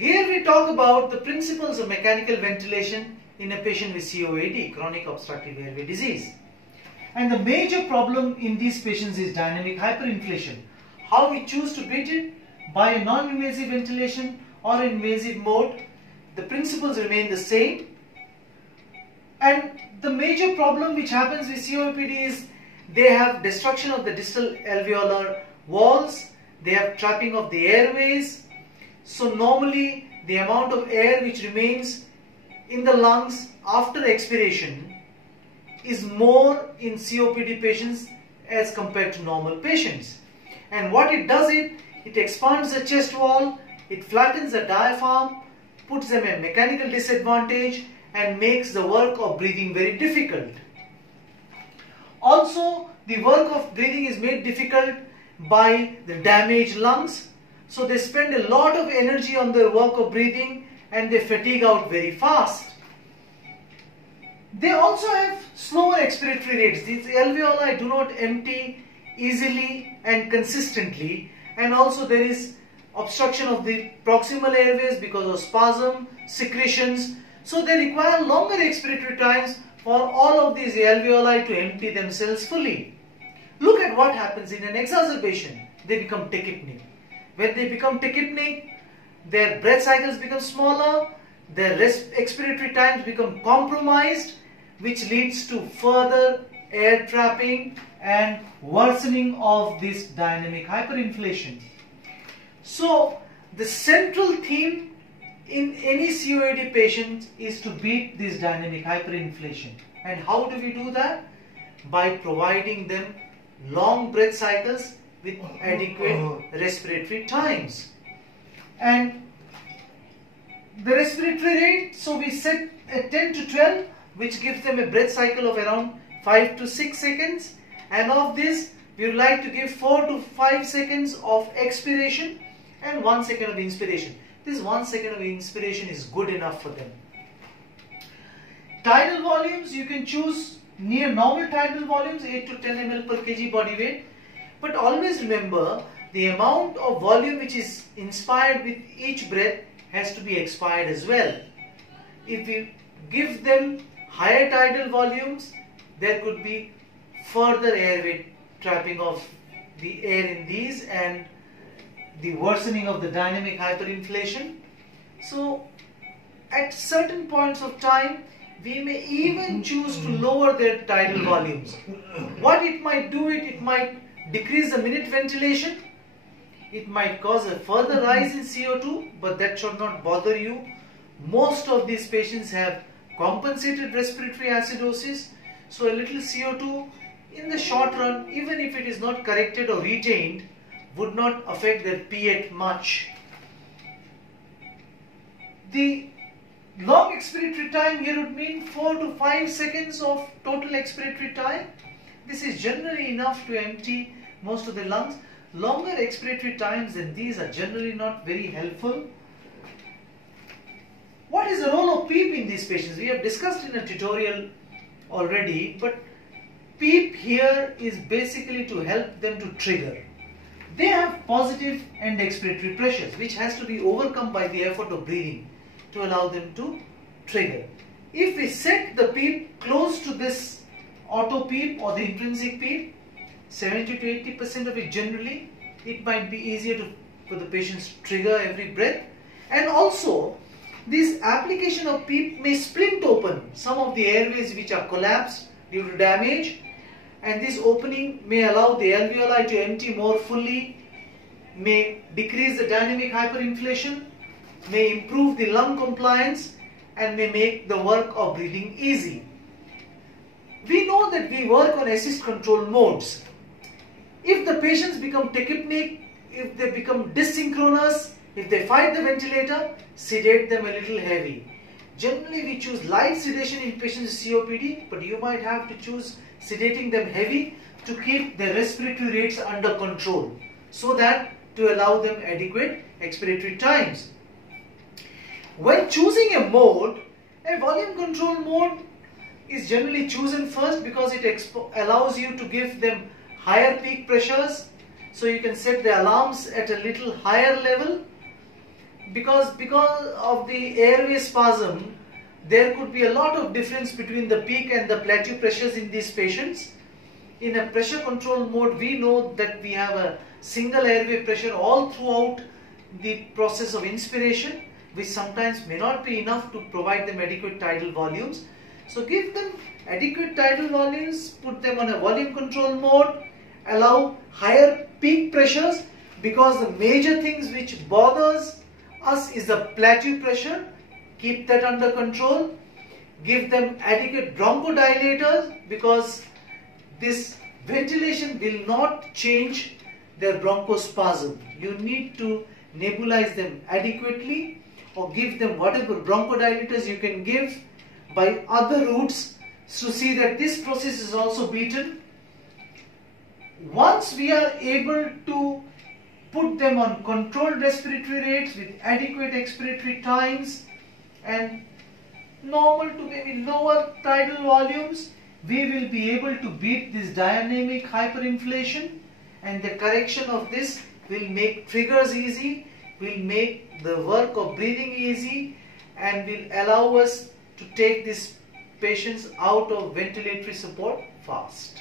Here we talk about the principles of mechanical ventilation in a patient with COAD, chronic obstructive airway disease. And the major problem in these patients is dynamic hyperinflation. How we choose to treat it? By a non-invasive ventilation or invasive mode. The principles remain the same. And the major problem which happens with COPD is they have destruction of the distal alveolar walls, they have trapping of the airways. So normally the amount of air which remains in the lungs after expiration is more in COPD patients as compared to normal patients. And what it does, it expands the chest wall, it flattens the diaphragm, puts them at a mechanical disadvantage and makes the work of breathing very difficult. Also, the work of breathing is made difficult by the damaged lungs. So they spend a lot of energy on the work of breathing and they fatigue out very fast. They also have slower expiratory rates. These alveoli do not empty easily and consistently, and also there is obstruction of the proximal airways because of spasm, secretions. So they require longer expiratory times for all of these alveoli to empty themselves fully. Look at what happens in an exacerbation. They become tachypneic. When they become tachypneic, their breath cycles become smaller, their expiratory times become compromised, which leads to further air trapping and worsening of this dynamic hyperinflation. So the central theme in any COAD patient is to beat this dynamic hyperinflation. And how do we do that? By providing them long breath cycles with adequate respiratory times. And the respiratory rate, so we set at 10 to 12, which gives them a breath cycle of around 5 to 6 seconds. And of this, we would like to give 4 to 5 seconds of expiration and 1 second of inspiration. This 1 second of inspiration is good enough for them. Tidal volumes, you can choose near normal tidal volumes, 8 to 10 ml per kg body weight. But always remember, the amount of volume which is inspired with each breath has to be expired as well. If we give them higher tidal volumes, there could be further airway trapping of the air in these and the worsening of the dynamic hyperinflation. So at certain points of time, we may even choose to lower their tidal volumes. What it might do, it might decrease the minute ventilation, it might cause a further rise in CO2, but that should not bother you. Most of these patients have compensated respiratory acidosis, so a little CO2 in the short run, even if it is not corrected or retained, would not affect their pH much. The long expiratory time here would mean 4 to 5 seconds of total expiratory time. This is generally enough to empty most of the lungs. Longer expiratory times than these are generally not very helpful. What is the role of PEEP in these patients? We have discussed in a tutorial already, but PEEP here is basically to help them to trigger. They have positive end expiratory pressures, which has to be overcome by the effort of breathing to allow them to trigger. If we set the PEEP close to this auto PEEP or the intrinsic PEEP, 70 to 80% of it generally, it might be easier for the patients to trigger every breath. And also, this application of PEEP may splint open some of the airways which are collapsed due to damage, and this opening may allow the alveoli to empty more fully, may decrease the dynamic hyperinflation, may improve the lung compliance, and may make the work of breathing easy. We know that we work on assist control modes. If the patients become tachypneic, if they become dysynchronous, if they fight the ventilator, sedate them a little heavy. Generally we choose light sedation in patients with COPD, but you might have to choose sedating them heavy to keep their respiratory rates under control, so that to allow them adequate expiratory times. When choosing a mode, a volume control mode is generally chosen first because it allows you to give them higher peak pressures, so you can set the alarms at a little higher level. because of the airway spasm, there could be a lot of difference between the peak and the plateau pressures in these patients. In a pressure control mode, we know that we have a single airway pressure all throughout the process of inspiration, which sometimes may not be enough to provide them adequate tidal volumes. So give them adequate tidal volumes, put them on a volume control mode, allow higher peak pressures, because the major things which bothers us is the plateau pressure. Keep that under control. Give them adequate bronchodilators, because this ventilation will not change their bronchospasm. You need to nebulize them adequately, or give them whatever bronchodilators you can give by other routes to see that this process is also beaten. Once we are able to put them on controlled respiratory rates with adequate expiratory times and normal to maybe lower tidal volumes, we will be able to beat this dynamic hyperinflation, and the correction of this will make triggers easy, will make the work of breathing easy, and will allow us to take these patients out of ventilatory support fast.